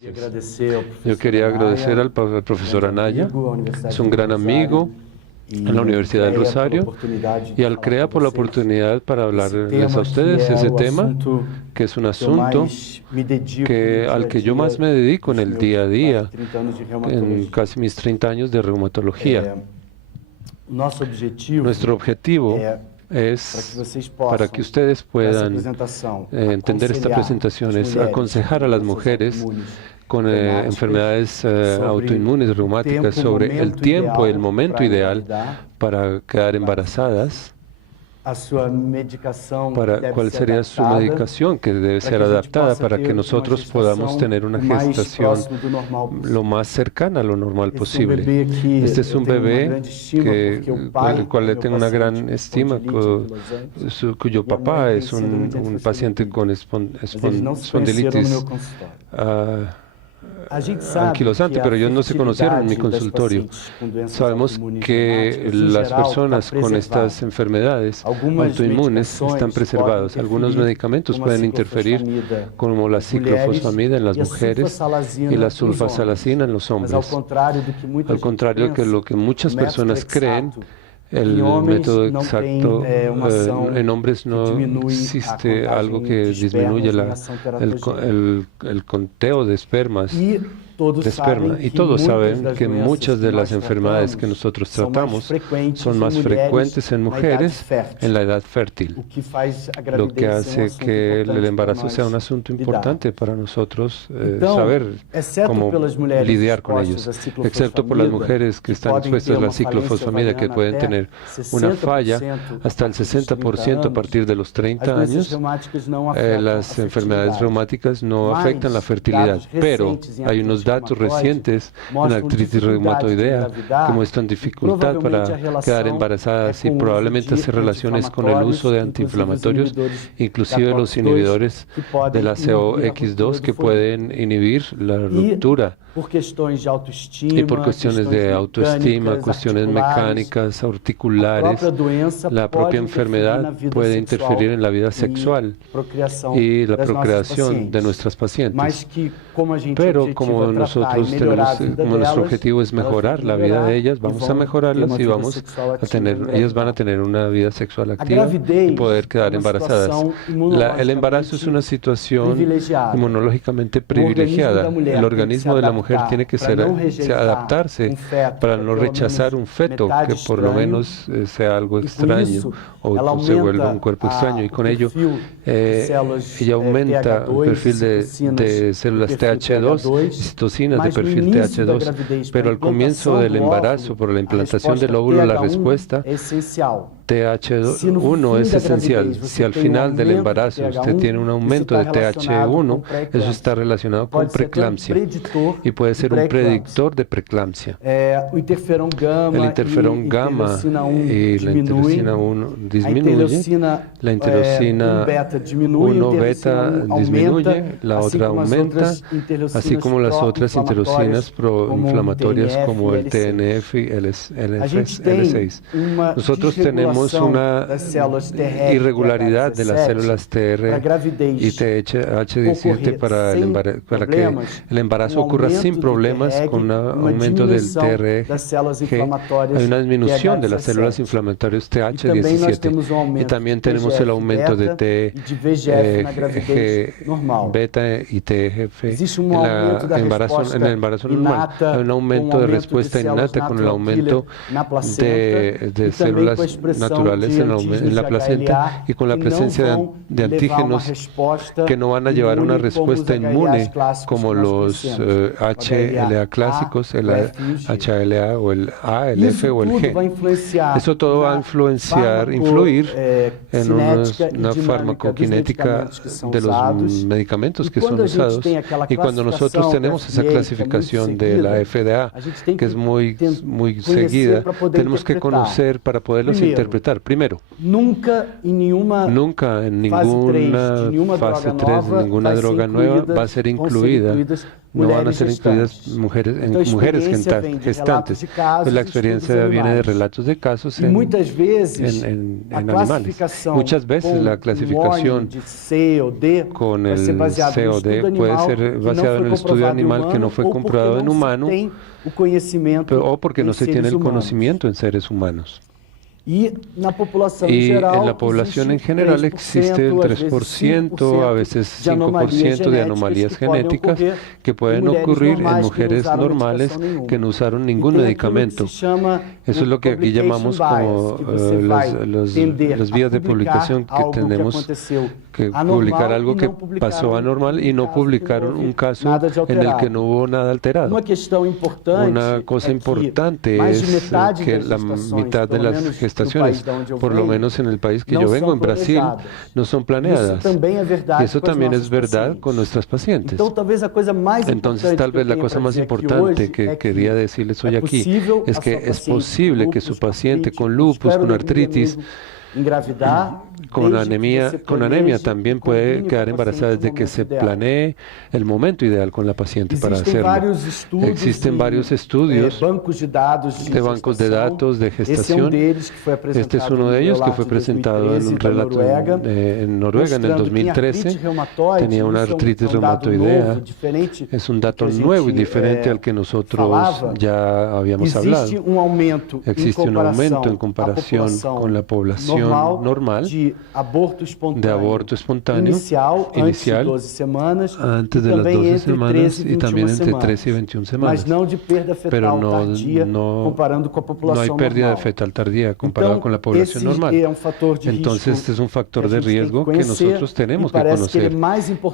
Yo quería agradecer al profesor Anaya, es un gran amigo en la Universidad del Rosario, y al CREA por la oportunidad para hablarles a ustedes ese tema, que es un asunto al que yo más me dedico en el día a día, en casi mis 30 años de reumatología. Nuestro objetivo es, para que ustedes puedan entender esta presentación, es aconsejar a las mujeres con enfermedades autoinmunes reumáticas sobre el tiempo y el momento ideal para quedar embarazadas, cuál sería su medicación que debe ser adaptada para que nosotros podamos tener una gestación lo más cercana a lo normal posible. Este es un bebé por el cual le tengo una gran estima, cuyo papá es un paciente con espondilitis anquilosante, pero ellos no se conocieron en mi consultorio. Sabemos que las personas con estas enfermedades autoinmunes están preservadas. Algunos medicamentos pueden interferir, como la ciclofosfamida en las mujeres y la sulfasalacina en los hombres. Al contrario de lo que muchas personas creen, el método exacto en hombres no existe algo que disminuya el conteo de esperma. Y todos saben que muchas de las enfermedades que nosotros tratamos son más frecuentes en mujeres en la edad fértil, lo que hace que el embarazo sea un asunto importante para nosotros saber cómo lidiar con ellos, excepto por las mujeres que están expuestas a la ciclofosfamida, que pueden tener una falla hasta el 60% a partir de los 30 años. Las enfermedades reumáticas no afectan la fertilidad, pero hay unos datos recientes en la artritis reumatoidea que muestran dificultad para quedar embarazadas y probablemente hacer relaciones con el uso de antiinflamatorios, inclusive los inhibidores de la COX2 que pueden inhibir la ruptura. Y por cuestiones de autoestima, cuestiones mecánicas, articulares, la propia enfermedad puede interferir en la vida sexual y la procreación de nuestras pacientes. Pero como nosotros como nuestro objetivo es mejorar la vida de ellas, vamos a mejorarlas y ellas van a tener una vida sexual activa y poder quedar embarazadas. El embarazo es una situación inmunológicamente privilegiada. El organismo de la mujer tiene que adaptarse para no rechazar un feto que por lo menos sea algo extraño o se vuelva un cuerpo extraño, y con ello ella aumenta el perfil de células TH2 y citocinas de perfil TH2, pero al comienzo del embarazo, por la implantación del óvulo, la respuesta TH1 es esencial. Si al final del embarazo usted tiene un aumento de TH1, eso está relacionado con preeclampsia y puede ser un predictor de preeclampsia. El interferón gamma y la interleucina 1 disminuye, la interleucina 1 beta disminuye, la otra aumenta, así como las otras interleucinas proinflamatorias como el TNF y el L6. Nosotros tenemos una irregularidad de las células TR y TH17 para que el embarazo ocurra sin problemas, con un aumento del TRG. Hay una disminución de las células inflamatorias TH17 y también tenemos el aumento de TG beta y TGF en el embarazo normal. Hay un aumento de respuesta innata con el aumento de células naturales en la placenta y con la presencia de antígenos que no van a llevar una respuesta inmune como los HLA clásicos, el HLA o el A, el F o el G. Eso todo va a influir en una farmacokinética de los medicamentos que son usados, y cuando nosotros tenemos esa clasificación de la FDA, que es muy seguida, tenemos que conocer para poderlos interpretar interpretar. Primero, nunca en ninguna fase 3 de ninguna droga nueva va a ser incluida. No van a ser incluidas mujeres gestantes. Pues la experiencia viene de relatos de casos en animales. Muchas veces la clasificación con el C o D puede ser basada en el estudio animal que no fue comprobado en humano, o porque no se tiene el conocimiento en seres humanos. Y en la población en general existe el 3%, a veces 5% de anomalías genéticas que pueden ocurrir en mujeres normales que no usaron ningún medicamento. Eso es lo que aquí llamamos como las vías de publicación, que tenemos que publicar algo que pasó anormal y no publicaron un caso en el que no hubo nada alterado. Una cosa importante es que la mitad de las gestaciones, por lo menos en el país que yo vengo, en Brasil, no son planeadas. Y eso también es verdad con nuestras pacientes. Entonces, tal vez la cosa más importante que quería decirles hoy aquí es que es posible que su paciente con lupus, con artritis, con anemia también puede quedar embarazada desde que se planee el momento ideal con la paciente para hacerlo. Existen varios estudios de bancos de datos de gestación. Este es uno de ellos que fue presentado en un relato en Noruega en el 2013. Tenía una artritis reumatoidea. Es un dato nuevo y diferente al que nosotros ya habíamos hablado. Existe un aumento en comparación con la población normal de aborto espontáneo inicial antes de las 12 semanas y también entre 13 y 21 semanas. Pero no hay pérdida de fetal tardía comparado con la población normal. Entonces, este es un factor de riesgo que nosotros tenemos que conocer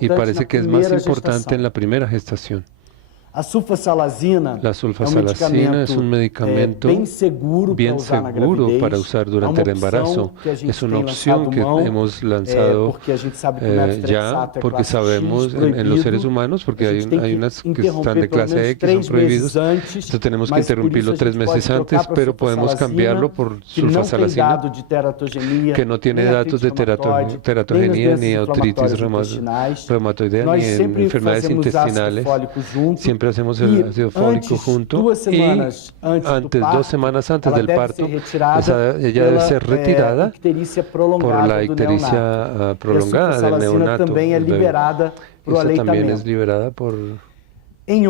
y parece que es más importante en la primera gestación. La sulfasalazina es un medicamento bien seguro para usar durante el embarazo. Es una opción que hemos lanzado ya porque sabemos en los seres humanos, porque hay unas que están de clase E que son prohibidos. Entonces tenemos que interrumpirlo 3 meses antes, pero podemos cambiarlo por sulfasalazina, que no tiene datos de teratogenia, ni artritis reumatoidea, ni en enfermedades intestinales. Siempre hacemos el ácido fólico junto y antes, 2 semanas antes del parto, ella debe ser retirada por la ictericia prolongada del neonato. Esa también es liberada por el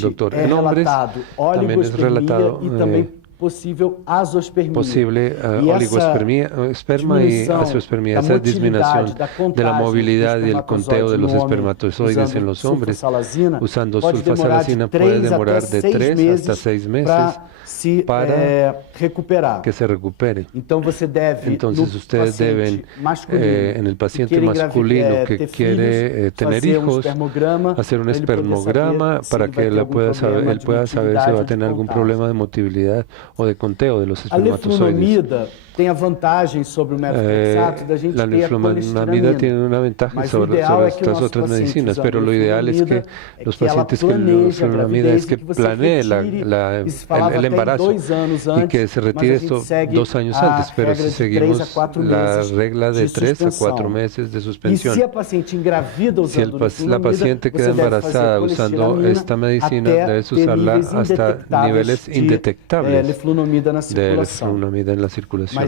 doctor. En hombres también es relatado posible oligosperma y azoospermia, esa disminución de la movilidad y el conteo de los espermatozoides en los hombres. Usando sulfasalazina puede demorar de 3 hasta 6 meses para que se recupere. Entonces ustedes deben, en el paciente masculino que quiere tener hijos, hacer un espermograma para que él pueda saber si va a tener algún problema de motilidad o de conteo de los espermatozoides. La niflomanida tiene una ventaja sobre estas otras medicinas, pero lo ideal es que los pacientes con niflomanida es que planeen el embarazo y que se retire esto 2 años antes, pero si seguimos la regla de 3 a 4 meses de suspensión, si la paciente queda embarazada usando esta medicina, debes usarla hasta niveles indetectables de leflunomida en la circulación.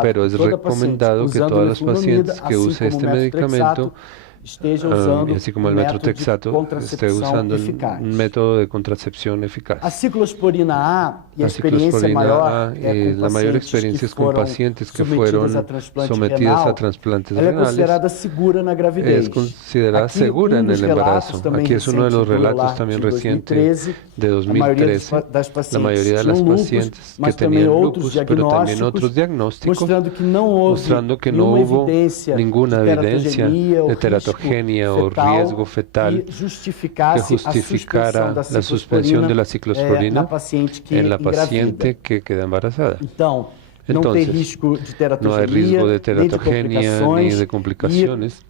Pero es recomendado que todas las pacientes que usen este medicamento, así como el metrotexato, esté usando un método de contracepción eficaz. La ciclosporina A y la mayor experiencia es con pacientes que fueron sometidas a trasplantes renales. Es considerada segura en el embarazo. Aquí es uno de los relatos también recientes de 2013. La mayoría de las pacientes que tenían lupus, pero también otros diagnósticos, mostrando que no hubo ninguna evidencia de teratogenia o riesgo fetal que justificara la suspensión de la ciclosporina en la paciente que queda embarazada. Entonces, no hay riesgo de teratogenia ni de complicaciones.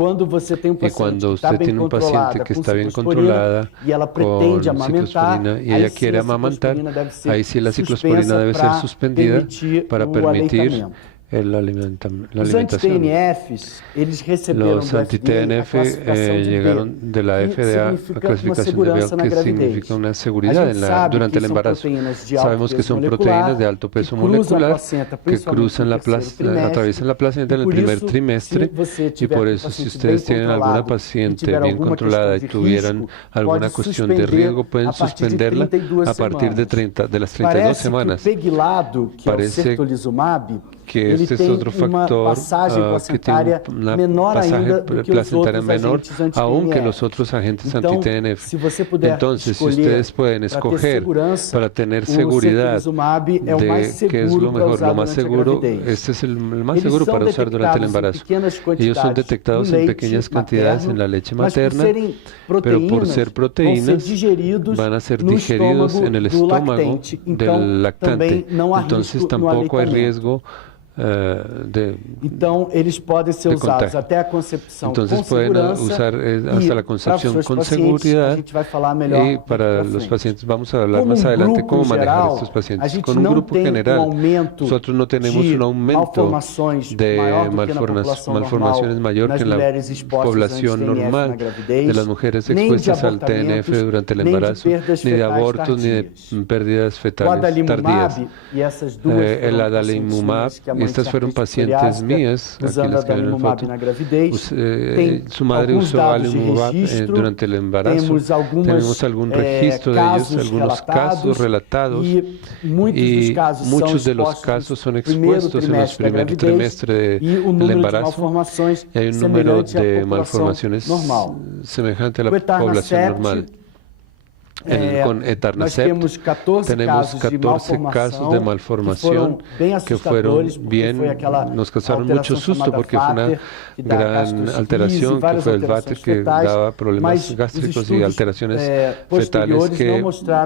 Quando você tem Y cuando usted tiene un paciente que está bien controlada e ela con pretende amamentar, ciclosporina y aí ella sim quiere a amamantar, ciclosporina deve ser ahí sí la ciclosporina suspensa debe ser para suspendida permitir para o permitir aleitamento. la Os alimentación. anti-TNFs, eles receberam Los do FDA a anti-TNF classificação de B, llegaron de la que FDA a significa uma clasificación de segurança na B, que gravidez. significa una A seguridad gente en sabe durante que el são embarazo. proteínas de alto Sabemos que peso son molecular, proteínas de alto peso que cruzam a molecular placenta, que principalmente cruzan no la terceiro trimestre, atraviesan la placenta en e el por primer isso, trimestre, se você y tiver por um eso si paciente ustedes bem tienen alguna controlado e paciente tiver bien alguma controlada questão y de tuvieran risco, alguna pode cuestión de suspender riesgo, pueden a partir de suspenderla 32 a partir de semanas. las 32 Parece semanas. que o pegilado, que é o Parece certolizumab, que ele este es tem otro uma factor passagem que tiene placentária una menor pasaje ainda do que os placentaria outros menor agentes aún que anti-TNF. los otros agentes Então, anti-TNF. se você puder Entonces, si escolher ustedes pueden para ter escoger segurança, para tener o seguridad certolizumab é o mais de qué es seguro lo para mejor, usar lo más durante a seguro, gravidez. este es el más Eles seguro são para usar durante el detectados em embarazo. pequenas Ellos son quantidades detectados no en leite pequeñas cantidades materno, en la leche mas por materna, serem pero por ser vão ser proteínas digeridos van a ser no digeridos estômago en el do estómago lactente. Então, del lactante. também não há Entonces risco no tampoco hay aleitamento. riesgo Então, eles podem ser de usados contagio. até a concepção Entonces com pueden segurança usar hasta e la para concepción os seus con pacientes, a seguridad, gente vai falar melhor y daqui para pra los frente. pacientes vamos a hablar Como más adelante grupo cómo manejar geral, estos a pacientes. gente Con un não grupo tem general, aumento nosotros no tenemos de un aumento malformações de maior do que na população malformaciones normal mayor nas que en la mulheres expostas población antes TNF normal na gravidez, de las mujeres nem de expuestas al TNF abortamentos, durante el nem de embarazo, perdas ni de fetais abortos, ni de tardias. pérdidas O fetales tardías. adalimumab, e essas duas El foram adalimumab, pacientes que a mãe estas tinha fueron artrite pacientes psoriásica, mías, aquí usando las que ven en la adalimumab foto. na gravidez. Tem Su madre alguns usó dados de adalimumab registro, durante el embarazo. temos algún registro de ellos, casos algunos casos relatados, e muitos dos y casos muchos são de los expostos casos son no primeiro expuestos en los trimestre da primer gravidez trimestre e o del número de embarazo, malformações y hay un número semelhante à de população malformaciones normal. semejante a la O Etarnacept, población normal. Con nós Etarnacept temos 14 tenemos casos de 14 casos de malformación que fueron bien, nos causaron mucho susto porque fue una gran alteración que fue el váter que daba problemas gástricos y alteraciones fetales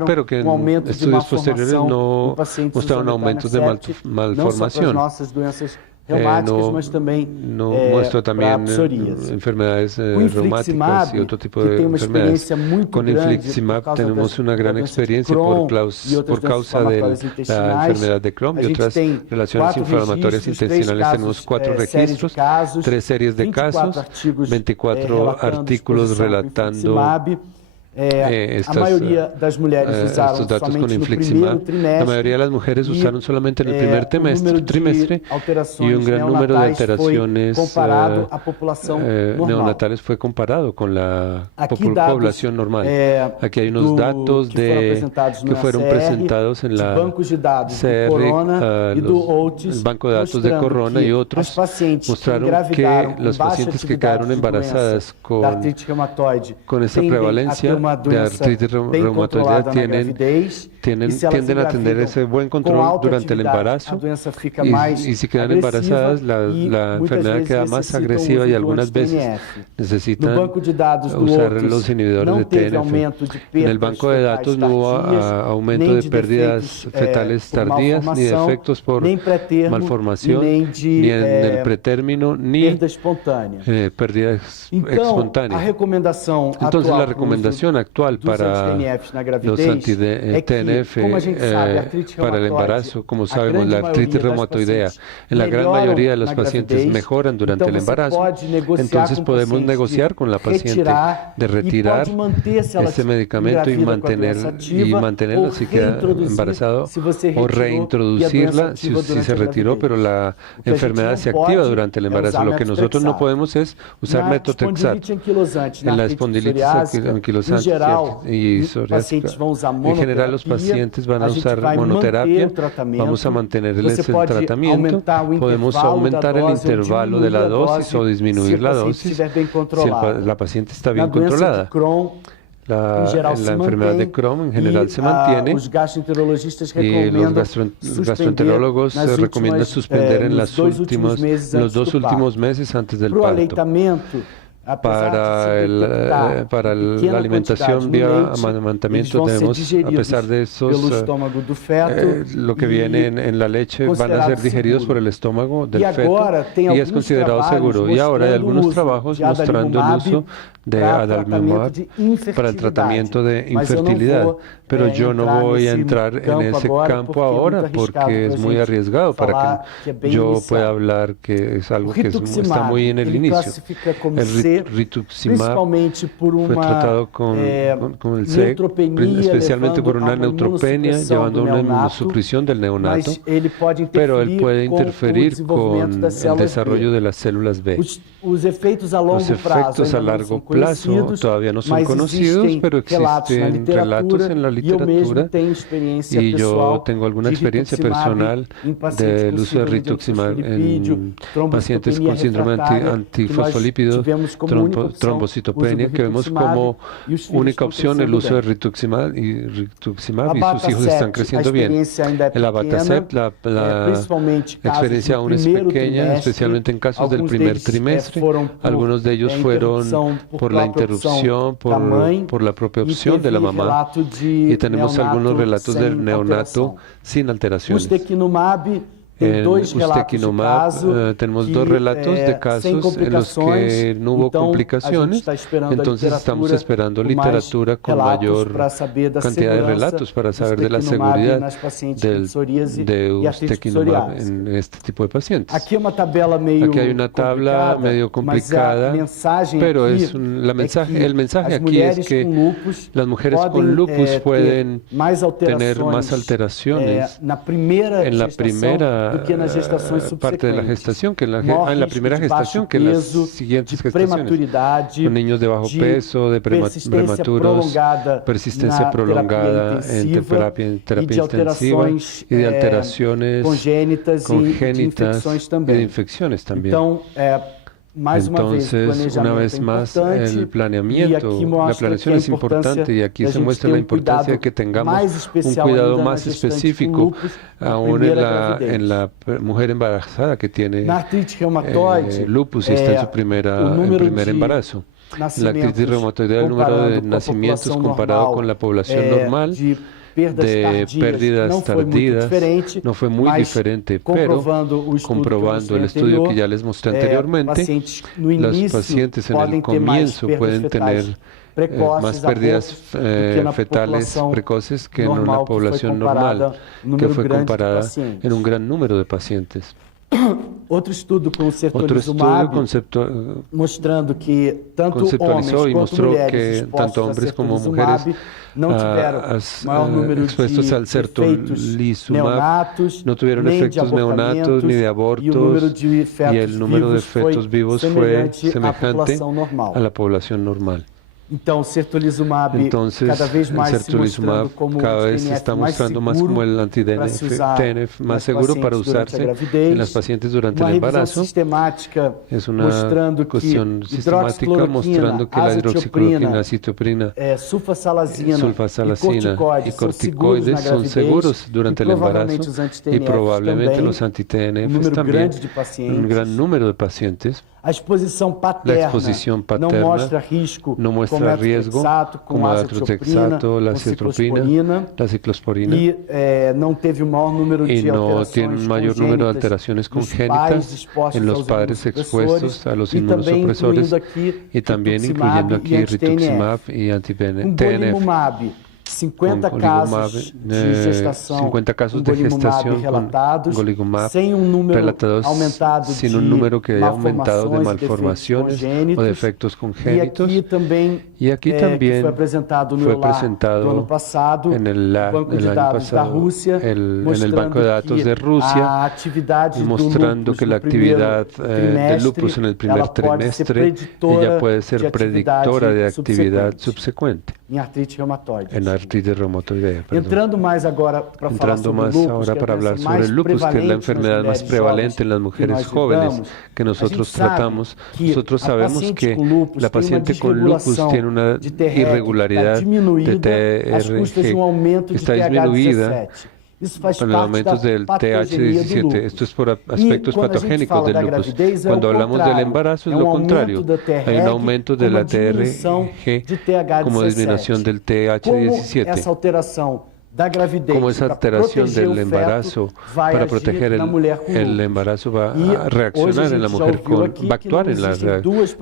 pero que en estudios posteriores no mostraron aumentos de malformación. No muestra también enfermedades reumáticas y otro tipo de enfermedades. Con infliximab tenemos una gran experiencia por causa de la enfermedad de Crohn y otras relaciones inflamatorias intestinales. Tenemos 4 registros, 3 series de casos, 24 artículos relatando estos datos con infliximab. La mayoría de las mujeres usaron solamente en el primer trimestre y un gran número de alteraciones neonatales fue comparado con la población normal. Aquí hay unos datos que fueron presentados en la CR, el Banco de Datos de Corona y otros, mostraron que las pacientes que quedaron embarazadas con esta prevalencia de artritis reumatoidea tienden a tener ese buen control durante el embarazo y si quedan embarazadas la enfermedad queda más agresiva y algunas veces necesitan usar los inhibidores de TNF. En el banco de datos no hubo aumento de pérdidas fetales tardías ni de efectos por malformación ni en el pretérmino ni pérdida espontánea. Entonces la recomendación actual para los anti-TNF para el embarazo, como sabemos, la artritis reumatoidea en la gran mayoría de los pacientes mejoran durante el embarazo, entonces podemos negociar con la paciente de retirar este medicamento y mantenerla si queda embarazado o reintroducirla si se retiró, pero la enfermedad se activa durante el embarazo. Lo que nosotros no podemos es usar metotrexato en la espondilitis anquilosante y psoriásica. En general los pacientes van a usar monoterapia, vamos a mantener ese tratamiento, podemos aumentar el intervalo de la dosis o disminuir la dosis si la paciente está bien controlada. La enfermedad de Crohn en general se mantiene y los gastroenterólogos recomiendan suspender en los 2 últimos meses antes del parto. para la alimentación vía amamantamiento, a pesar de esos, lo que viene en la leche van a ser digeridos por el estómago del feto y es considerado seguro. Y ahora hay algunos trabajos mostrando el uso de adalimumab para el tratamiento de infertilidad, pero yo no voy a entrar en ese campo ahora porque es muy arriesgado para que yo pueda hablar, que es algo que está muy en el inicio. El rituximab fue tratado con el C, especialmente por una neutropenia, llevando a una inmunosupresión del neonato, pero él puede interferir con el desarrollo de las células B. Los efectos a largo plazo todavía no son conocidos, pero existen relatos en la literatura y yo tengo alguna experiencia personal del uso de rituximab en pacientes con síndrome antifosfolípido, trombocitopenia, que vemos como única opción el uso de rituximab y sus hijos están creciendo bien. El abatacept, la experiencia aún es pequeña, especialmente en casos del primer trimestre. Algunos de ellos fueron por la interrupción, por la propia opción de la mamá, y tenemos algunos relatos del neonato sin alteraciones. En ustekinumab tenemos dos relatos de casos en los que no hubo complicaciones, entonces estamos esperando literatura con mayor cantidad de relatos para saber de la seguridad de ustekinumab en este tipo de pacientes. Aquí hay una tabla medio complicada, pero el mensaje aquí es que las mujeres con lupus pueden tener más alteraciones en la primera parte de la gestación, en la primera gestación que en las siguientes gestaciones, con niños de bajo peso, de prematuros, persistencia prolongada en terapia intensiva y de alteraciones congénitas y de infecciones también. Entonces, una vez más, el planeamiento, la planeación es importante y aquí se muestra la importancia de que tengamos un cuidado más específico aún en la mujer embarazada que tiene lupus y está en su primer embarazo. La artritis reumatoidea, el número de nacimientos comparado con la población normal de pérdidas tardías no fue muy diferente, pero comprobando el estudio que ya les mostré anteriormente, los pacientes en el comienzo pueden tener más pérdidas fetales precoces que en una población normal, que fue comparada en un gran número de pacientes. Otro estudio con sertolizumab mostrando que tanto hombres como mujeres expuestos al sertolizumab no tuvieron efectos neonatos ni de abortos y el número de fetos vivos fue semejante a la población normal. Entonces, el sertolizumab cada vez se está mostrando más como el anti-TNF más seguro para usarse en las pacientes durante el embarazo. Es una cuestión sistemática mostrando que la hidroxicloroquina, citoprina, sulfasalazina y corticoides son seguros durante el embarazo y probablemente los anti-TNF también en un gran número de pacientes. La exposición paterna no muestra riesgo como la atrotexato, la citropina, la ciclosporina y no tiene un mayor número de alteraciones congénitas en los padres expuestos a los inmunosupresores y también incluyendo aquí rituximab y anti-TNF. 50 casos de gestación con golimumab relatados sin un número que haya aumentado de malformaciones o defectos congénitos. Y aquí también fue presentado en el año pasado en el Banco de Datos de Rusia, mostrando que la actividad del lupus en el primer trimestre ya puede ser predictora de actividad subsecuente en artritis reumatoidea. Entrando más ahora para hablar sobre el lupus, que es la enfermedad más prevalente en las mujeres jóvenes que nosotros tratamos. Nosotros sabemos que la paciente con lupus tiene una irregularidad de TRG que está disminuida por el aumento del TH17. Esto es por aspectos patogénicos del lupus. Cuando hablamos del embarazo es lo contrario. Hay un aumento de la TRG como disminución del TH17. Como esa alteración del embarazo para proteger el embarazo va a reaccionar en la mujer va a actuar en la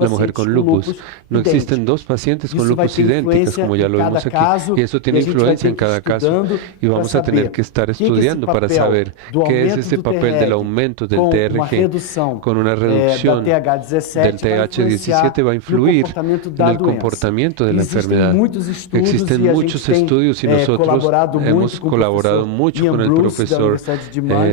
mujer con lupus. No existen dos pacientes con lupus idénticas, como ya lo vimos aquí, y eso tiene influencia en cada caso. Y vamos a tener que estar estudiando para saber qué es ese papel del aumento del TRG con una reducción del TH17 va a influir en el comportamiento de la enfermedad. Existen muchos estudios y nosotros hemos colaborado mucho con el profesor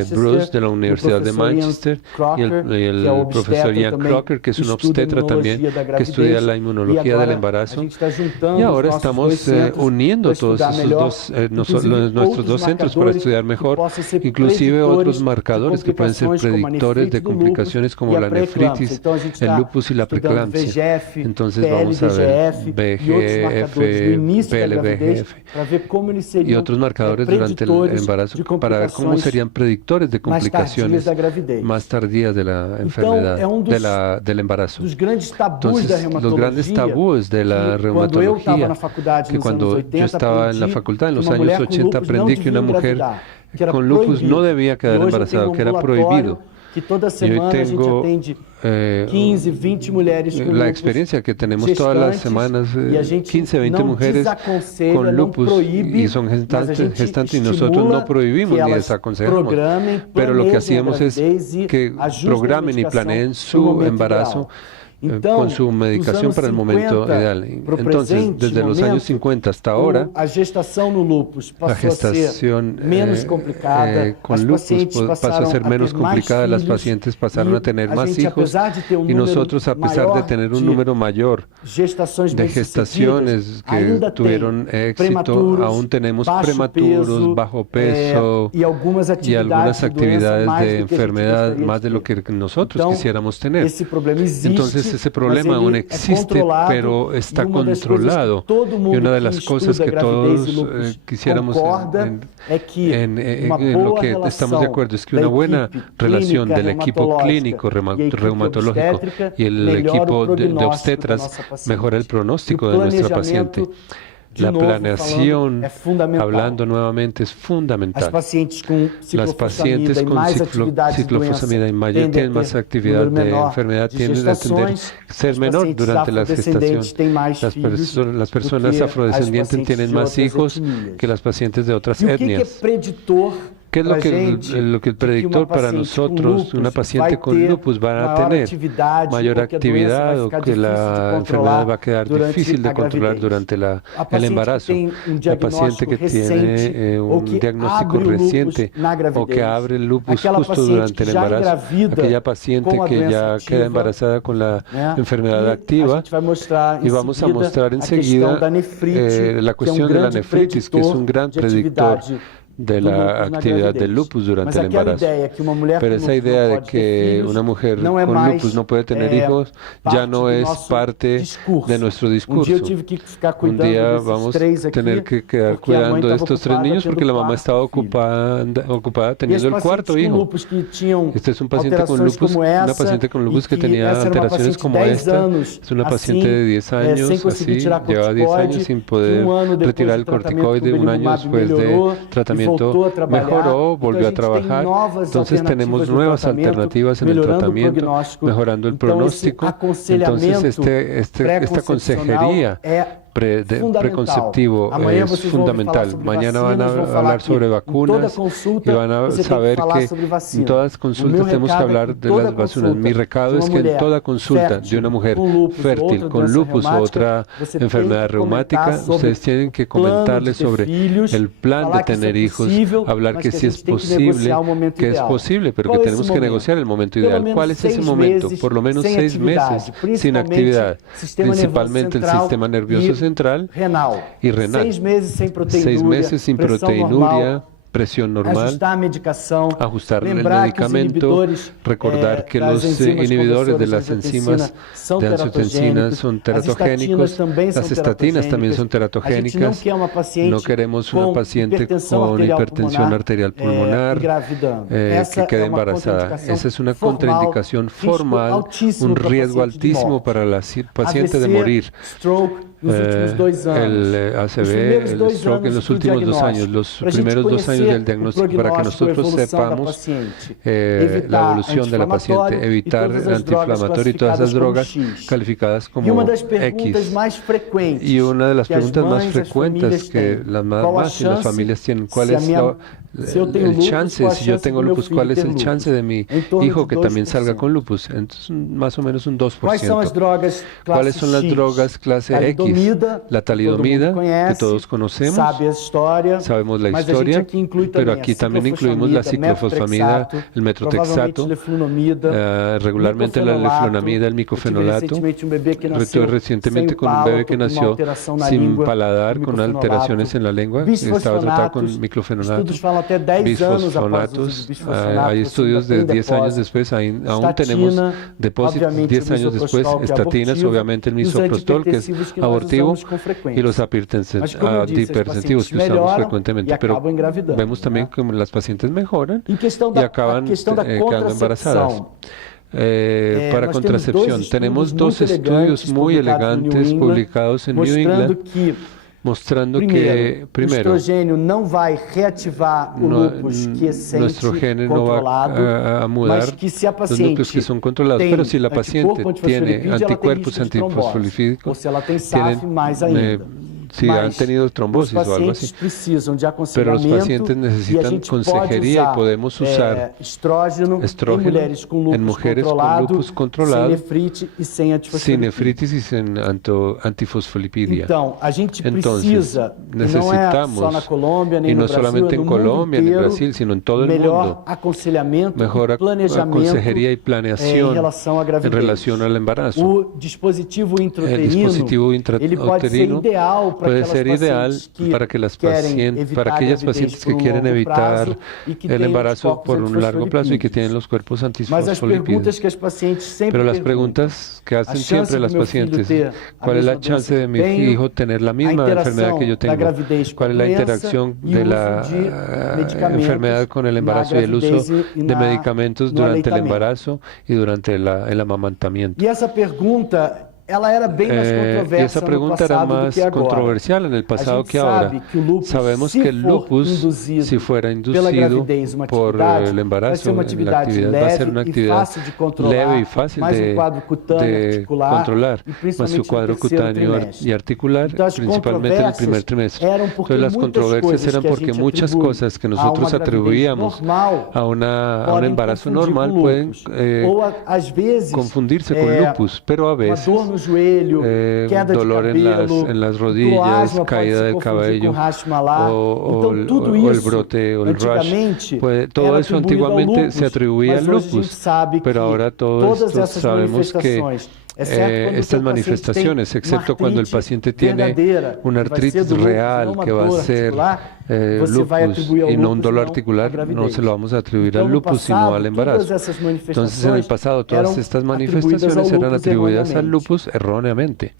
Bruce de la Universidad de Manchester y el profesor Ian Crocker, que es un obstetra también, que estudia la inmunología del embarazo. Y ahora estamos uniendo todos esos nuestros dos centros para estudiar mejor, inclusive otros marcadores que pueden ser predictores de complicaciones como la nefritis, el lupus y la preeclampsia. Entonces vamos a ver VEGF, PLVGF y otros marcadores durante el embarazo para ver cómo serían predictores de complicaciones más tardías de la enfermedad, del embarazo. Entonces, los grandes tabúes de la reumatología, que cuando yo estaba en la facultad en los años 80 aprendí que una mujer con lupus no debía quedar embarazada, que era prohibido. Y hoy tengo 15, 20 mulheres com la experiencia que tenemos todas las semanas, 15, 20 mujeres con lupus y son gestantes y nosotros no prohibimos ni desaconsejamos, pero lo que hacíamos es que programen y planeen su embarazo con su medicación para el momento ideal. Entonces, desde los años 50 hasta ahora, la gestación con lupus pasó a ser menos complicada, las pacientes pasaron a tener más hijos y nosotros, a pesar de tener un número mayor de gestaciones que tuvieron éxito, aún tenemos prematuros, bajo peso y algunas actividades de enfermedad más de lo que nosotros quisiéramos tener. Entonces, ese problema aún existe, pero está controlado. Y una de las cosas que todos quisiéramos en lo que estamos de acuerdo es que una buena relación del equipo clínico reumatológico y el equipo de obstetras mejora el pronóstico de nuestra paciente. La planeación, hablando nuevamente, es fundamental. Las pacientes con ciclofosfamida y mayor tienen más actividad de enfermedad, tienden a ser menor durante la gestación. Las personas afrodescendientes tienen más hijos que las pacientes de otras etnias. ¿Qué es lo que el predictor para nosotros, una paciente con lupus, va a tener? Mayor actividad o que la enfermedad va a quedar difícil de controlar durante el embarazo. La paciente que tiene un diagnóstico reciente o que abre el lupus justo durante el embarazo. Aquella paciente que ya queda embarazada con la enfermedad activa. Y vamos a mostrar enseguida la cuestión de la nefritis, que es un gran predictor de la actividad del lupus durante el embarazo. Pero esa idea de que una mujer con lupus no puede tener hijos ya no es parte de nuestro discurso. Un día vamos a tener que quedar cuidando de estos 3 niños porque la mamá estaba ocupada teniendo el cuarto hijo. Este es un paciente con lupus, una paciente con lupus que tenía alteraciones como esta. Es una paciente de 10 años, así, lleva 10 años sin poder retirar el corticoide. Un año después de tratamiento mejoró, volvió a trabajar. Entonces tenemos nuevas alternativas en el tratamiento, mejorando el pronóstico. Entonces esta consejería preconceptivo es fundamental. Mañana van a hablar sobre vacunas y van a saber que en todas consultas tenemos que hablar de las vacunas. Mi recado es que en toda consulta de una mujer fértil con lupus o otra enfermedad reumática, ustedes tienen que comentarle sobre el plan de tener hijos, hablar que sí es posible, pero que tenemos que negociar el momento ideal. ¿Cuál es ese momento? Por lo menos 6 meses sin actividad, principalmente el sistema nervioso central y renal. 6 meses sin proteinuria, presión normal, ajustar a medicação, ajustar el lembrar que os medicamento, inibidores recordar que das los enzimas inhibidores de las conversoras enzimas são de angiotensina teratogênicos, son as teratogénicos, estatinas também são las estatinas también son teratogênicas. A gente não teratogénicas, quer uma paciente no queremos una com paciente hipertensão con arterial hipertensión pulmonar, arterial pulmonar engravidando. que Essa quede é uma embarazada. contraindicação Esa es una formal, contraindicación risco formal, altíssimo un para riesgo paciente de altísimo morte. para la paciente de AVC, morir. stroke nos últimos 2 anos. El Os ACV, primeiros el 2 stroke en anos los do últimos 2 años, diagnóstico, los pra gente primeros 2 años conhecer del o diagnóstico, para que prognóstico, a nosotros evolução da sepamos paciente, la evitar evolución de la paciente, anti-inflamatório evitar e todas as drogas antiinflamatorio y todas esas classificadas drogas como X. calificadas E uma como das perguntas X. mais frequentes Y una de las que as preguntas más mães, as frecuentes famílias que têm, las qual a mamás y las chance familias tienen, ¿cuál se a es minha- se eu tenho el lupus, chance, qual a si yo chance tengo do meu lupus, filho cuál es ter el lupus? chance de mi Em torno hijo de que también salga 2%. con lupus? Entonces, más o menos un 2%. Quais são as drogas classe ¿Cuáles son las X? drogas clase X? Talidomida, La que todo talidomida, mundo conhece, que todos conocemos, sabe a história, sabemos la mas a historia, gente aqui inclui pero também aquí a también incluimos la ciclofosfamida, el provavelmente metrotexato, leflunomida, regularmente la leflunomida, el micofenolato. recentemente um bebê que Tuve nasceu recientemente sem con un bebé que palato, com uma nació alteração na sin língua, paladar, com con micofenolato. alteraciones en la lengua, que estaba tratada con Bisfosfonatos, miclofenolato. estudos falam até 10 anos após o uso Bisfosfonatos, de bisfosfonato, hay você estudios ainda de tem 10 años depósito. después, aún Estatina, tenemos depósitos obviamente, 10 o años después, misoprostol, que é estatinas, abortivo, obviamente el e os misoprostol, que es antihipertensivos que nós abortivo, usamos com frequência. y los Mas, como eu disse, as antihipertensivos que pacientes usamos melhoram frecuentemente, e pero acabam engravidando, vemos también né? que las pacientes mejoran Em questão y da, acaban a questão da quedando embarazadas. contracepção, Para nós contracepción, tenemos dos muito estudios muy elegantes England, publicados en New mostrando England, que mostrando que, primeiro, o primero, estrogênio não vai reativar o lúpus quiescente nuestro gene no controlado, va a mudar mas que se a los paciente núcleos que son controlados. tem Pero si la paciente anticorpo tiene antifosfolipídio, ela tem anticuerpos risco de trombose. Ou antifosfolipídicos, se ela tem SAF, mais ainda. si han Mas tenido os trombosis o algo pacientes así. precisam de Pero los aconselhamento pacientes e a necesitan gente consejería pode y podemos usar estrógeno em mulheres com lúpus en mujeres con controlado, lupus controlado, sem nefrite e sem sin antifosfolipídio. nefritis y sin antifosfolipidia. Então, a gente Entonces, precisa, e não é só necesitamos, na Colômbia, nem y no no Brasil, solamente é no en mundo Colombia, en inteiro, Brasil, sino en todo el melhor mundo, aconselhamento mejor e planejamento consejería y em planeación relação à en gravidez. relación al embarazo. O dispositivo El intrauterino, dispositivo ele pode ser intrauterino ideal para puede aquelas ser ideal pacientes que para que las querem evitar para aquellas a gravidez pacientes por que um quieren longo evitar prazo e que el têm os embarazo corpos por un largo plazo y que antifosfolipídeos. tienen los cuerpos Mas as antifosfolipídeos. perguntas que as pacientes sempre Pero las perguntam, preguntas que a hacen chance siempre do las meu filho pacientes, ter a ¿cuál es la mesma chance doença de mi que tenho? hijo tener la misma interação enfermedad que yo da tengo? gravidez com ¿Cuál a es la doença interacción e de o la uso de medicamentos enfermedad con el na embarazo y el uso gravidez e de na- medicamentos no durante el aleitamento? embarazo y durante el amamantamiento? E essa pergunta, ela era bem mais Y controversa esa no pregunta era passado do más que agora. controversial en el A pasado gente que ahora. sabe que o lúpus, Sabemos se que el for lupus, induzido si fuera pela inducido gravidez, uma por atividade, el vai embarazo, ser uma la atividade actividad va a ser una leve e actividad fácil de controlar, leve y fácil mais o quadro cutâneo, de articular, controlar, e más principalmente su cuadro no terceiro cutáneo trimestre. y articular, Então, as principalmente en el primer trimestre. eram porque Entonces las muitas controversias coisas eran que a porque gente muchas atribui cosas que a nosotros uma gravidez atribuíamos normal a un podem embarazo confundir normal com pueden lúpus. Ou, às vezes, confundirse con lupus, pero a uma veces dor no joelho, queda dolor de cabelo, en las o rodillas, plasma caída pode del se confundir cabello, com Hashimoto's. o Então, tudo el isso, brote o el rash, antigamente, todo era eso atribuído ao antiguamente lúpus, se atribuía mas al hoje a gente lupus, sabe que pero ahora todos todas essas sabemos que manifestações, exceto quando o estas seu paciente manifestaciones, tem excepto uma cuando el artrite paciente tiene verdadeira, una que vai ser artritis do lúpus, não real, uma que va a dor ser articular, você vai lupus atribuir ao y no un lúpus, dolor não à articular, no gravidez. se lo vamos a atribuir Então, al no lupus, sino passado, al embarazo. todas essas Entonces en el pasado eram todas estas atribuídas manifestaciones ao eran lúpus atribuidas al erroneamente. lupus erróneamente.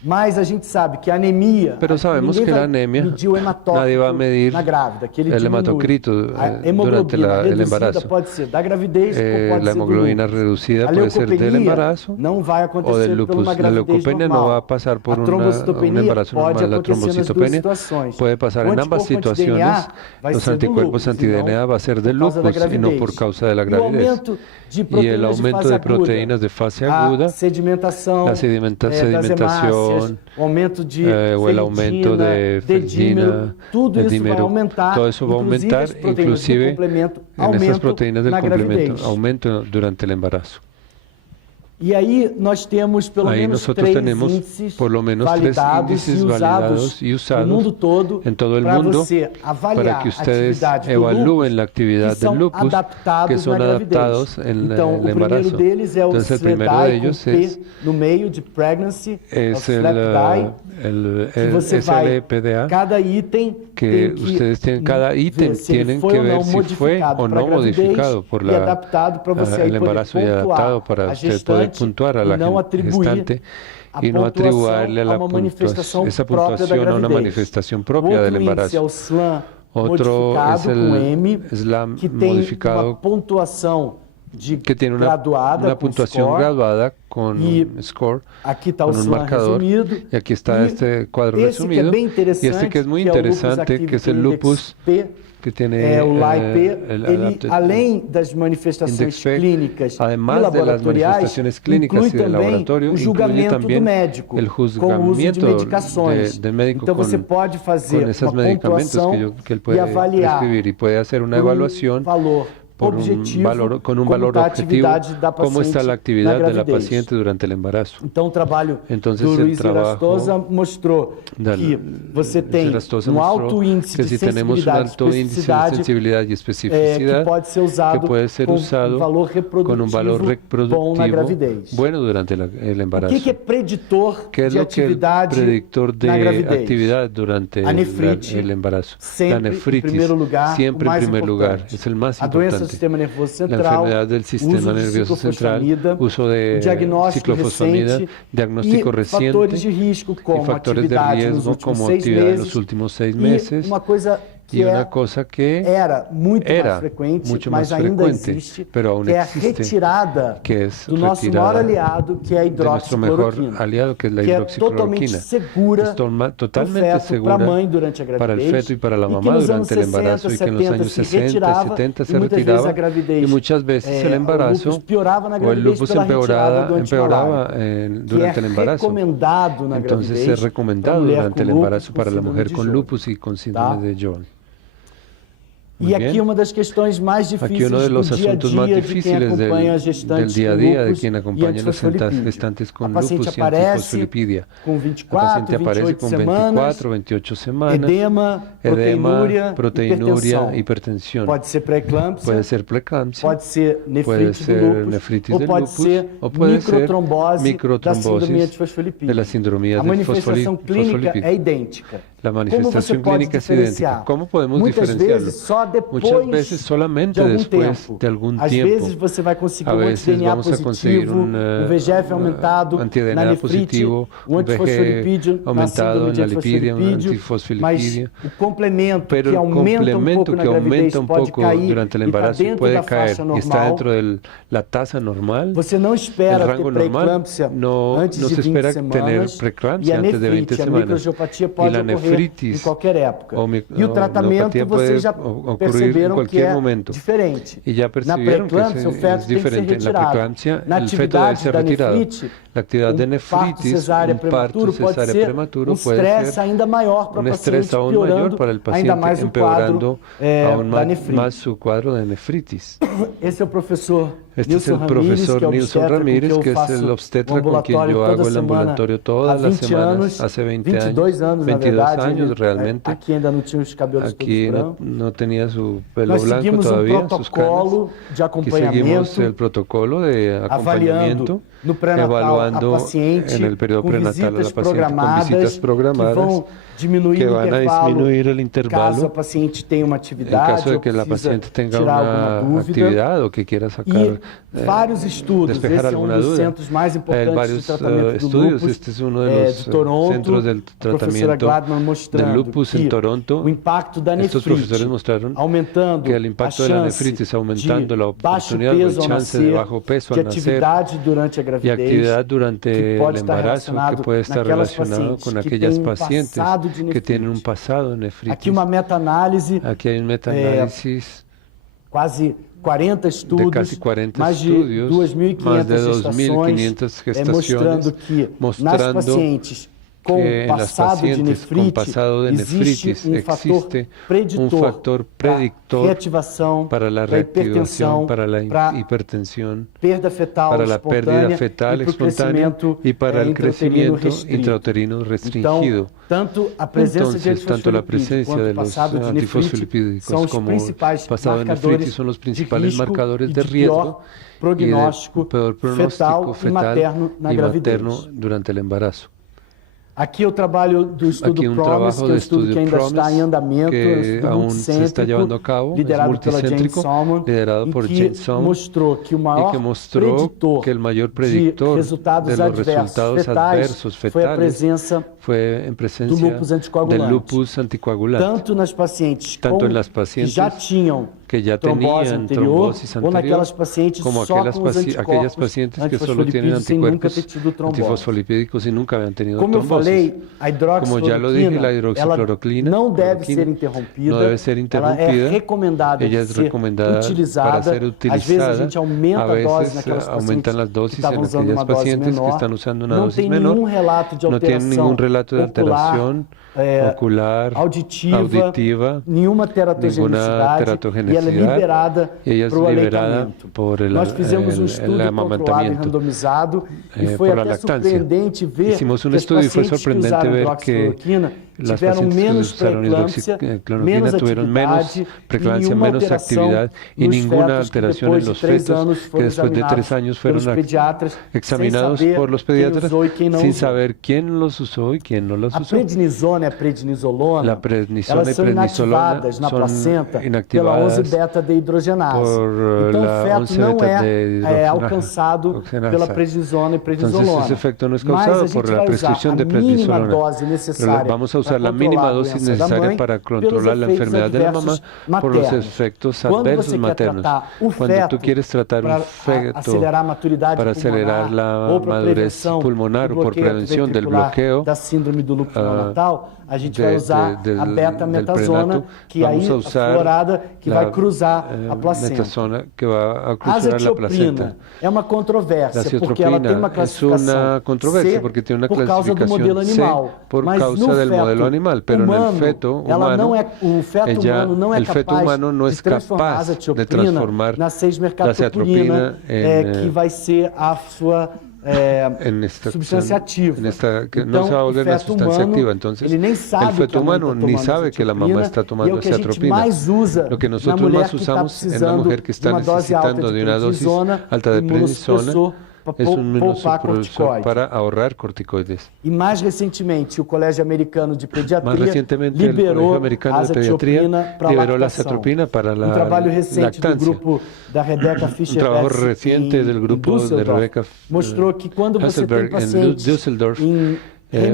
Mas a gente sabe que a anemia, Pero sabemos ninguém que vai la anemia, medir o hematócrito nadie va a medir na grávida, que ele el diminui. hematocrito A durante hemoglobina el reduzida embarazo. pode ser da gravidez ou pode La ser do hemoglobina lúpus. reducida A puede ser del leucopenia embarazo não vai o acontecer del por lupus. uma La gravidez leucopenia normal. no va a pasar por a un trombocitopenia embarazo pode normal. La acontecer nas duas trombocitopenia situações. puede pasar O en ambas anticorpo situaciones. anti-DNA vai Los ser do anticuerpos lúpus, anti-DNA va a ser del por causa da lupus y no gravidez. por causa de la E o gravidez. aumento de Y el proteínas de aumento fase de aguda, proteínas de fase a aguda, sedimentação, la das sedimentación, hemácias, o aumento de o el aumento de dedímero, tudo isso vai aumentar, todo eso va a inclusive aumentar, as proteínas do inclusive complemento, en esas aumento proteínas del na complemento, gravidez. aumento durante el embarazo. E aí nós temos pelo Ahí menos nosotros 3 tenemos índices por lo menos 3 validados índices e validados y no usados mundo todo en todo el para mundo você para avaliar que a ustedes atividade do evalúen lúpus la actividad que del são lupus que adaptados son na gravidez. adaptados en Então, el o primeiro embarazo. deles é o Entonces el primero de SLEDAI com ellos P no meio de pregnancy, é o es el SLEPDAI, que você vai, SLPDA, cada item que tem que ustedes tienen, cada ítem ver se ele tienen foi que ou ver não si fue modificado o para no modificado por e adaptado para você aí el embarazo y poder adaptado pontuar para a usted poder gestante puntuar a e la não atribuir gestante a y no pontuação atribuirle a uma manifestação esa própria da puntuación a una gravidez. manifestación O propia del outro índice é embarazo. o SLAM Otro es modificado com el M, SLAM que tem uma modificado pontuação que tiene graduada una com puntuación score. graduada con Y un score, aqui está o con un SLAM marcador, resumido. y aquí está este cuadro esse que é resumido, bem y interessante, este que es muy é o Lupus interesante, que es el Activity lupus Index P, que tiene é o LAI-P, el ele, Adapted além das manifestações Index P, clínicas e además de las laboratoriais, manifestaciones clínicas inclui y de também laboratorio, o incluye julgamento do también médico el com o uso de juzgamiento medicações. del médico Então você con pode fazer esos uma medicamentos pontuação que él e puede avaliar prescribir y puede hacer una por evaluación valor por objetivo, un valor, con un como valor está a objetivo, atividade da cómo está paciente la actividad na de la gravidez. paciente durante el embarazo. Então, o trabalho Entonces, do el Luiz trabajo Irastosa mostrou que você tem Irastosa um mostró alto índice que de si tenemos un sensibilidade e alto índice de especificidade sensibilidad y que especificidad pode ser usado, que puede ser com usado um valor con un valor reprodutivo bom na reproductivo gravidez. bueno durante el O embarazo. que é preditor ¿Qué es de lo que es atividade predictor na de gravidez? actividad durante A nefrite, el embarazo? sempre La em nefritis, primeiro lugar, siempre o en mais primer lugar, importante. es el más A doença do importante. sistema nervoso La central, enfermedad del sistema uso de nervioso central, ciclofosfamida, uso de diagnóstico ciclofosfamida, recente diagnóstico e reciente fatores de risco y como factores de atividade nos riesgo últimos como 6 actividad en meses los últimos 6 e meses uma coisa que y una cosa que era muito era mais frequente, mucho mas más ainda frecuente, existe, pero aún que é a existe, retirada que es do nosso maior retirada aliado, que é a de nuestro mejor hidroxicloroquina, aliado, que es la que é totalmente hidroxicloroquina. segura Es para o totalmente feto, para a segura mãe durante a gravidez, para el feto y para la e que mamá nos anos durante el 60, embarazo y que en los 70 años se 60 y retirava 70 e se muitas vezes retiraba a gravidez, y muchas veces el o embarazo lúpus piorava na o el gravidez lupus pela retirada do empeoraba antimalário, durante el que é embarazo. recomendado na Entonces gravidez es recomendado para mulher durante el com lúpus, embarazo para la síndrome mujer de con Jones. lupus y con síndrome Tá? de Jones. E aqui uma das questões mais Aquí difíceis uno de los do dia a asuntos más dia de quem difíciles acompanha as del gestantes día a com día de lúpus quien e acompaña a las antifosfolipídio. gestantes A con paciente lupus y aparece antifosfolipidia. com La 24, paciente aparece 28 con semanas, 24, 28 semanas, edema, proteinuria, hipertensión. Pode ser pré-eclâmpsia, Puede ser preeclampsia, pode ser puede nefrite ser do lúpus, nefritis ou del pode lupus, ser o puede ser microtrombose da síndrome microtrombosis antifosfolipídia. de la sindromía A del manifestação clínica fosfolipídio. é idêntica. La Como você manifestación pode clínica es idéntica. diferenciar? ¿Cómo podemos Muitas diferenciarlo? vezes só depois Muchas veces solamente de algum después tempo. de algún Às tiempo. vezes você vai conseguir A um veces anti-DNA vamos a conseguir positivo, um VEGF aumentado na anti-DNA nefrite, positivo, um antifosfolipídio na aumentado síndrome en de la lipidia, un antifosfolipídio, mas antifosfolipidia. o complemento Pero que el aumenta complemento na que gravidez aumenta un pode poco cair durante el e está embarazo dentro puede da caer faixa y está normal. dentro de la tasa normal. Você não El espera ter rango normal pré-eclâmpsia no antes se de 20 espera tener semanas e preeclampsia a antes de 20 nefrite, a semanas. microangiopatia Y pode la ocorrer em nefritis qualquer época. o E o tratamento neuropatía puede vocês já ocurrir en perceberam que cualquier é momento. diferente. Y ya Na percibieron que pré-eclâmpsia, o feto es tem que ser diferente. En la retirado. preeclampsia, Na el feto debe atividade ser da retirado. nefrite, La actividad de parto nefritis, cesárea un parto prematuro pode cesárea ser prematuro estresse puede ser ainda maior para o un estrés paciente, aún mayor piorando para el ainda paciente, mais o empeorando quadro aún da nefrite. más su cuadro de nefritis. Esse é o professor Este es Nilson el Ramírez, profesor que é o Nilson obstetra Ramírez, com que eu es faço el o obstetra con quien ambulatório yo toda hago el semana ambulatorio há todas las 20 semanas, anos, hace 20 22 anos, na 22 verdade. años Ele, realmente. aqui ainda não tinha os cabelos Aquí todos no, brancos. no tenía su pelo Nós blanco seguimos todavía, um sus canas. protocolo de Aquí seguimos acompanhamento, el protocolo de avaliando acompañamiento, no pré-natal a evaluando paciente en el periodo com prenatal a la visitas paciente con visitas que programadas vão diminuir que o van a intervalo disminuir el caso a intervalo paciente tenha uma en atividade caso de ou que la precisa paciente tenga tirar alguma una dúvida. actividad o que quiera sacar, E vários estudos, despejar esse é um alguna dos duda. centros mais Hay importantes de varios tratamento do estudios, lúpus, este es uno de los de Toronto, centros del professora tratamiento Gladman del mostrando lupus que en Toronto. o impacto da Estos nefrite profesores mostraron aumentando que el impacto a de la chance nefritis aumentando la de baixo oportunidad o el peso ao chance de nascer, bajo peso de al nacer atividade durante a y gravidez, actividad que durante el pode estar embarazo que relacionado puede estar naquelas relacionado pacientes con que aquellas têm pacientes passado de que tienen un nefrite. pasado de nefritis. Aqui uma meta-análise, Aquí hay un metaanálisis quase 40 de estudos, casi 40 mais de estudios, 2.500 más de gestações, 2.500 gestaciones, mostrando que nas mostrando pacientes que en las pacientes con pasado de nefritis existe un factor predictor para la reactivación, para la hipertensión, para la pérdida fetal espontánea y para el crecimiento intrauterino restringido. Entonces, tanto la presencia de los antifosfolipídicos como el pasado de nefritis son los principales marcadores de riesgo y de peor pronóstico fetal y materno durante el embarazo. Aqui eu trabalho do estudo PROMIS, que é um estudo que ainda está em andamento, é um estudo multicêntrico, liderado pela Jane Salmon, e que mostrou que o maior predictor de resultados adversos fetais foi a presença do lúpus anticoagulante, tanto nas pacientes que já tinham trombose anterior, ou naquelas pacientes como só com os aquellas pacientes que solo tienen anticuerpos antifosfolipídicos y nunca habían tenido como trombosis. Como ya lo dije, la hidroxicloroquina não deve ser interrompida, no debe ser interrumpida. Ela é recomendada ella es recomendada para ser utilizada. Às vezes a gente aumenta a dose naquelas aumentan las dosis en pacientes aquellas pacientes que están usando una dosis menor. No tienen ningún relato de alteración ocular, auditiva, nenhuma teratogenicidade, e ela é liberada para o aleitamento. Nós fizemos um estudo controlado e randomizado e foi até surpreendente ver que as pacientes que usaram hidroxicloroquina tiveram menos preeclâmpsia, menos actividade y ninguna alteración en los fetos que después de 3 años fueron examinados por los pediatras sin saber quién los usó y quién no los usó. A prednisolona, la prednisona elas são inativadas na placenta pela 11-beta-dehidrogenase. Então o feto não é alcançado pela prednisona e prednisolona. Esse efeito não é causado por la prescripción de prednisolona. Dose necessária vamos a usar la mínima dosis necesaria para controlar la enfermedad de la mamá por los efectos adversos maternos. Cuando tú quieres tratar un feto para acelerar la madurez pulmonar o por prevención del bloqueo da síndrome do lúpus neonatal, a gente vai usar a beta-metasona, que aí a florada que vai cruzar a placenta. A azatioprina é uma controvérsia, porque ela tem uma classificação C por causa do modelo animal, mas no feto humano, o feto humano não é capaz de transformar a azatioprina na 6-mercaptopurina, que vai ser a sua substância ativa. No se va a volver una sustancia activa. Entonces, el feto humano ni sabe que la mamá está tomando azatropina. Lo que nosotros más usamos en la mujer que está necesitando de una dosis alta de prednisona es un inmunosupresor para ahorrar corticoides. E mais recentemente, o Colégio Americano de Pediatria liberou a azatioprina para a trabalho recente do grupo da Rebecca Fischer mostrou que quando você tem paciente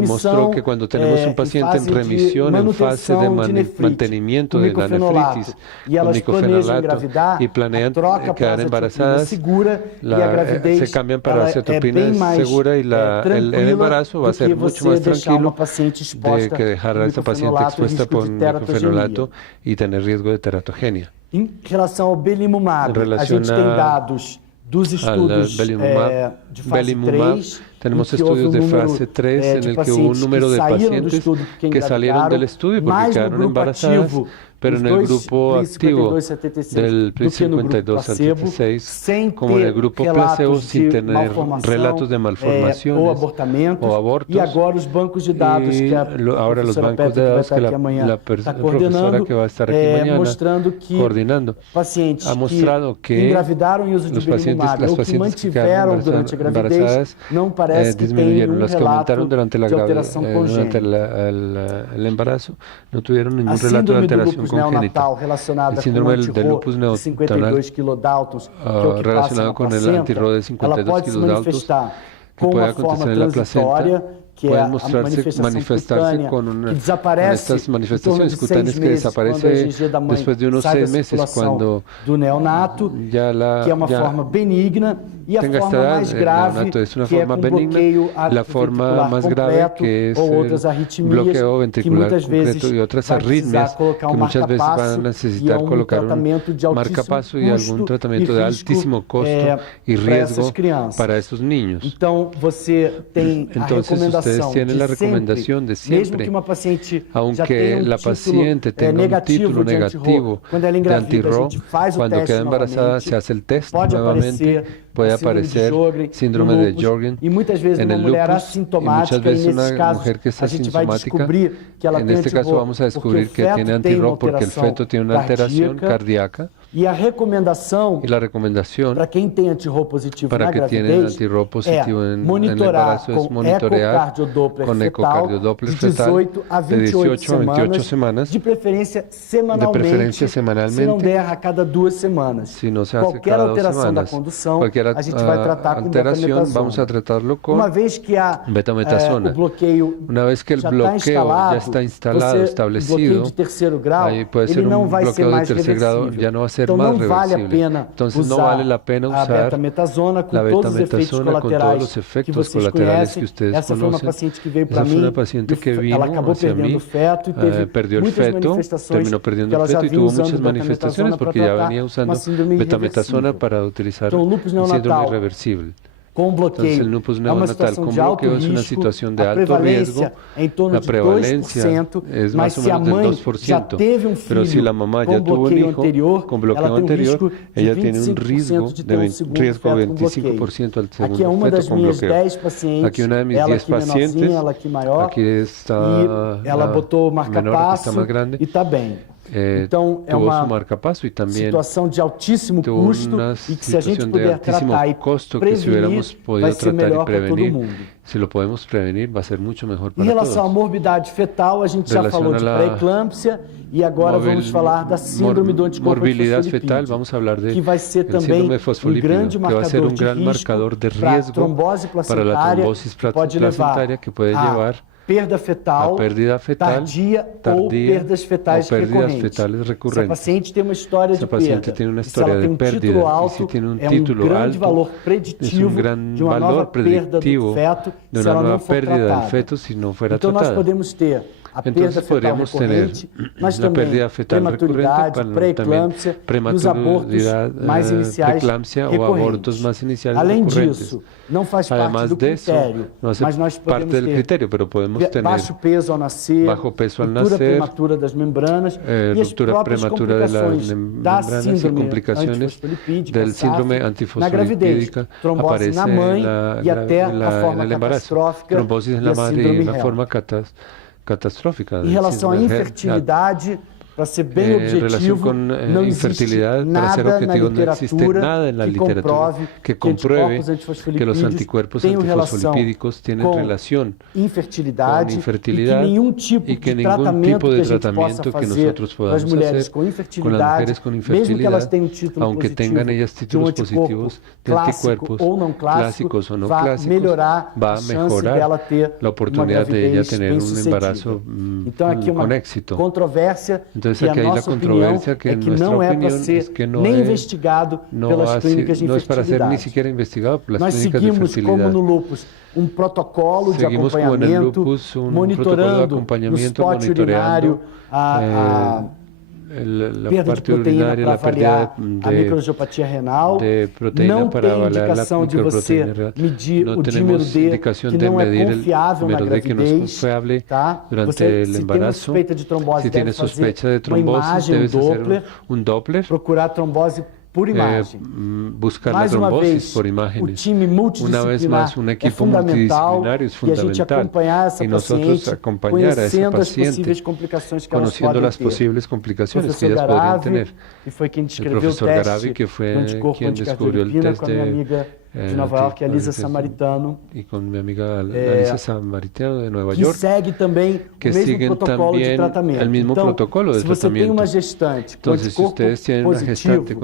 mostró que cuando tenemos un paciente en remisión, en fase de mantenimiento de la nefritis con nicofenolato y planean quedar embarazadas, se cambian para azatropina segura y el embarazo va a ser mucho más tranquilo de que dejar a esta paciente expuesta por nicofenolato y tener riesgo de teratogenia. Em relação ao belimumab, a gente tem dados dos estudos de fase 3, tenemos estudios de fase 3 en el que hubo un número de pacientes que salieron del estudio porque quedaron embarazadas, pero en el grupo activo del PRIS 52-76, como en el grupo placebo, sin tener relatos de malformaciones o abortos. E agora os bancos de dados que ahora los bancos de datos que la profesora que va a estar aquí mañana coordinando ha mostrado que engravidaram e uso de belimumab ou que mantiveram durante a gravidez não parece que tem nenhum relato de alteração congênita. Durante el embarazo no tuvieron ningún relato de alteración neonatal relacionada com o anti-RO de 52 kilodaltons, que é o que passa na placenta, ela pode se manifestar com uma forma transitória, que é a manifestação cutânea, que desaparece estas manifestaciones cutáneas que desaparece después de unos 6 meses cuando do neonato, que é uma forma benigna, e a forma mais grave, que é com bloqueio forma más grave, que es el bloqueo ventricular completo y otras arritmias que muchas veces van a necesitar colocar un marcapaso y algún tratamiento de altísimo costo y riesgo para estos niños. Então, você tem a recomendação ustedes tienen la recomendación de siempre, aunque la paciente tenga un título negativo de anti-Ro, cuando queda embarazada se hace el test nuevamente, puede aparecer síndrome de Sjögren en el lupus, y muchas veces una mujer que está sintomática, en este caso vamos a descubrir que tiene anti-Ro porque el feto tiene una alteración cardíaca. Y la recomendación para quien tiene anti-Ro positivo para que tienen anti-Ro positivo en el embarazo es monitorear con ecocardiodopler fetal de 18 a 28 semanas, de preferencia semanalmente, si no der a cada 2 semanas. Si no se hace cada 2 semanas, cualquier alteración vamos a tratarlo con betametasona. Una vez que el bloqueo ya está instalado, establecido, ahí puede ser un bloqueo de tercer grado, ya no va a ser más reversible. Entonces no vale la pena usar la betametasona con todos los efectos colaterales que ustedes conocen. Esa fue una paciente que vino hacia mí, perdió el feto, terminó perdiendo el feto y tuvo muchas manifestaciones porque ya venía usando betametasona para utilizar un síndrome irreversible. Entonces, el lupus neonatal con bloqueo es una situación de alto riesgo. La prevalencia es más o menos del 2%. Pero si la mamá ya tuvo un hijo con bloqueo anterior, ella tiene un riesgo de 25% al segundo feto con bloqueo. Aquí una de mis 10 pacientes, aquí está menor, que está más grande. Tuvo su marcapaso y también situação de altíssimo custo e que se a gente puder tratar e prevenir, vai ser melhor para todo mundo. Se lo podemos prevenir, va a ser mucho mejor para todos. Em relação à morbidade fetal, a gente já falou de pré-eclâmpsia e agora vamos falar da síndrome do anticorpo fosfolipídio, que vai ser também grande marcador de risco para a trombose placentária, que pode levar perda fetal, tardia ou perdas fetais recorrentes. Se a paciente tem uma história de perda, se ela tem um título alto, é um grande valor preditivo de uma nova perda do feto, se ela não for tratada. Então nós podemos ter a perda fetal recorrente, mas também prematuridade, pré-eclâmpsia e os abortos mais iniciais recorrentes. Além disso, não faz parte do critério, mas nós podemos ter baixo peso ao nascer, ruptura prematura das membranas e as próprias complicações da síndrome antifosfolipídica, na gravidez, trombose na mãe e até a forma catastrófica da síndrome catastrófica. Em relação à infertilidade, para ser bem objetivo, não existe nada na literatura que compruebe que los anticuerpos antifosfolipídicos tienen relación con infertilidad y que ningún tipo de tratamiento que nosotros podamos hacer con las mujeres con infertilidad, aunque tengan ellas títulos positivos de anticuerpos clásicos o no clásicos, va a mejorar la oportunidad de ella tener un embarazo con éxito. Entonces aquí hay la controversia que en nuestra opinión es que no es para ser ni siquiera investigado por las clínicas de fertilidad. Como no lupus, protocolo de acompanhamento, monitorando no spot urinário la perda parte de proteína urinaria, para la pérdida avaliar a microangiopatia renal, não tem indicação de você medir o dímero D, que não é confiável na gravidez, tá? Você, se tem suspeita de trombose, deve fazer uma imagem, um Doppler, procurar trombose por imagem. Buscar mais la uma vez, por imágenes. O time multidisciplinar é fundamental e a gente acompanhar essa paciente, conhecendo as possíveis complicações que elas podem ter. Professor Garavi, que foi quem descreveu o teste do anticorpo anticardiolipina com a minha amiga de Nova York, Elisa Samaritano, con mi amiga Elisa Samaritano de Nueva York, que segue também o mesmo protocolo de tratamento. El mismo protocolo de se você tem uma gestante com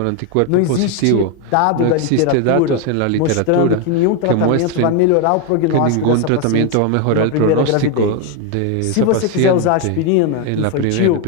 anticorpo positivo, não existe dado da literatura mostrando que nenhum tratamento vai melhorar o prognóstico dessa paciente na primeira gravidez. Se você quiser usar aspirina infantil,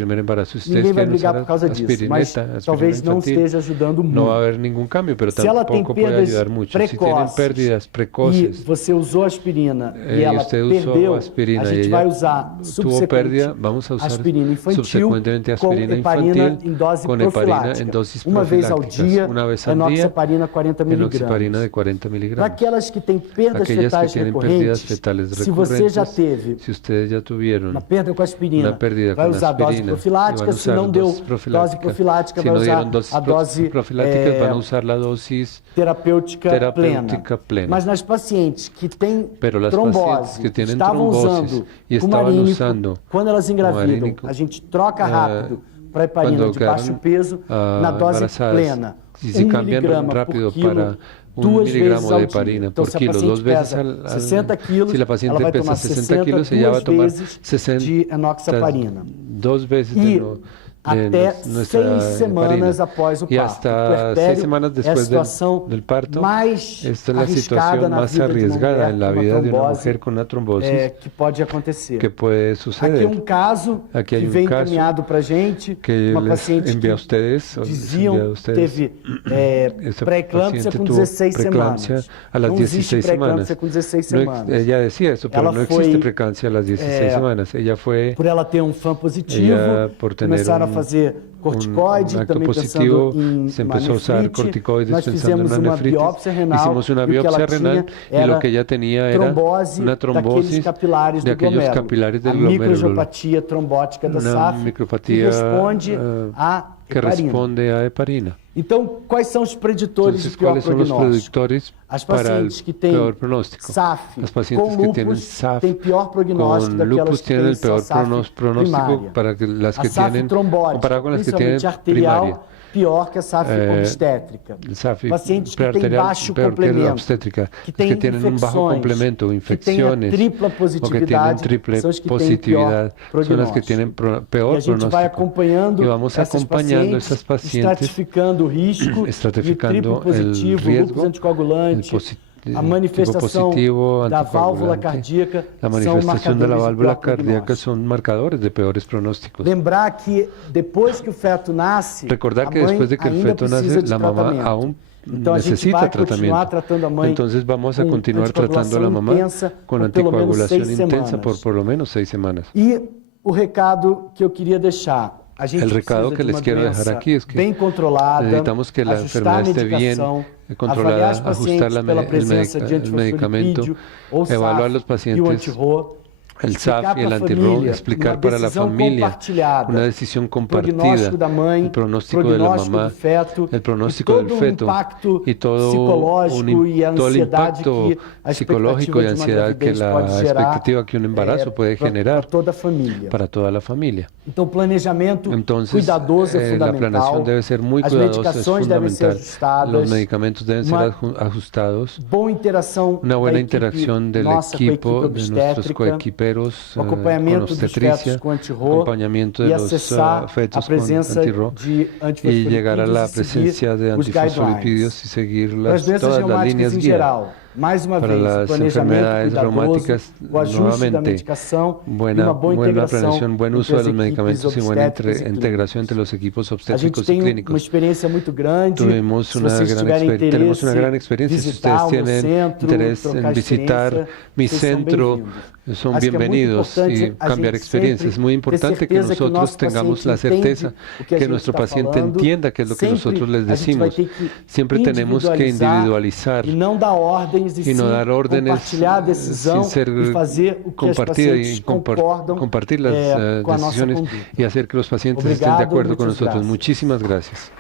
ninguém vai brigar por causa disso, mas talvez não esteja ajudando muito. No va a haber ningún cambio, pero se ela tem tampoco puede perdas ayudar mucho. tienen pérdidas precoces e você usou aspirina e ela usted perdeu, aspirina a gente vai usar tuvo pérdida, vamos a usar aspirina infantil subsecuentemente aspirina com heparina infantil em dose con heparina profilática. en dosis Uma vez ao profilácticas, dia, una vez al día, enoxaparina 40 enoxaparina de miligramas. 40 Para miligramos. aquelas que têm perdas Aquellas que fetais tienen pérdidas recorrentes, fetales se você já recurrentes, teve si ustedes ya tuvieron uma perda com aspirina, una pérdida vai con usar dose aspirina, y profilática, van a se usar não deu dosis dose profilática, si vai no usar dieron dosis a dose profilácticas, van a usar la dosis terapêutica plena. Mas nas pacientes que têm trombose, que tienen estavam trombosis usando y estaban usando quando elas engravidam, a gente troca rápido para heparina de baixo peso na dose plena. Y se cambian rápido para 1 miligramo de heparina por kilo, 2 veces al 60 quilos, si la paciente pesa 60 kilos, ella va a tomar 60 de enoxaparina. 2 veces de até 6 semanas após o y parto. hasta 6 semanas después del parto, esta es la situación más arriesgada en la vida de una mujer con una trombosis que pode acontecer. Que puede suceder. Caso Aquí hay que vem encaminhado para a gente, que uma paciente envia a ustedes, diziam teve pré-eclâmpsia com 16 semanas. A las não 16 semanas. Com 16 semanas. Ella decía eso, pero no existe preeclampsia a las 16 semanas. Ella fue por ela ter FAM positivo, começaram a fazer corticoide, também positivo, pensando em se empezó a usar corticoides nós pensando fizemos en uma biópsia renal, hicimos una biopsia renal y lo que ella tenía era una trombosis de aquellos capilares del glomérulo, microangiopatía trombótica da SAF, micropatía que responde a heparina. Então, quais são os preditores de pior prognóstico? As pacientes que têm SAF com lúpus têm pior prognóstico daquelas que têm só SAF primária. A SAF trombótica, principalmente arterial, pior que a SAF obstétrica. Pacientes que têm baixo complemento, que têm infecções, que têm a tripla positividade, são as que têm pior prognóstico. E a gente vai acompanhando essas pacientes, estratificando o risco de triplo positivo, lúpus anticoagulante, a manifestação da válvula cardíaca são marcadores de peores pronósticos. Lembrar que depois que o feto nasce, recordar que depois de que o feto nasce, a mamá aún necesita tratamiento. Entonces vamos a continuar tratando a la mamá con anticoagulación intensa por lo menos 6 semanas. E o recado que eu queria deixar, el recado que les quiero dejar aquí es que necesitamos que la enfermedad esté bien controlada, ajustar el medicamento, evaluar a los pacientes el SAF y el anti-RO, explicar para la familia una decisión compartida, el pronóstico de la mamá, el pronóstico del feto y todo el impacto psicológico y ansiedad que la expectativa que un embarazo puede generar para toda la familia. Entonces, la planeación debe ser muy cuidadosa, es fundamental. Los medicamentos deben ser ajustados, una buena interacción del equipo, de nuestros coequiperos, con obstetricia, acompañamiento de los fetos con anti-RO y llegar a la presencia de antifosfolipídios y seguir todas las líneas guía. Para las enfermedades reumáticas, nuevamente, buena planeación, buen uso de los medicamentos y buena integración entre los equipos obstétricos y clínicos. Tenemos una gran experiencia. Si ustedes tienen interés en visitar mi centro, son bienvenidos y cambiar experiencias. Es muy importante que nosotros tengamos la certeza que nuestro paciente entienda qué es lo que nosotros les decimos. Siempre tenemos que individualizar y no dar órdenes sin ser compartida y compartir las decisiones y hacer que los pacientes estén de acuerdo con nosotros. Muchísimas gracias.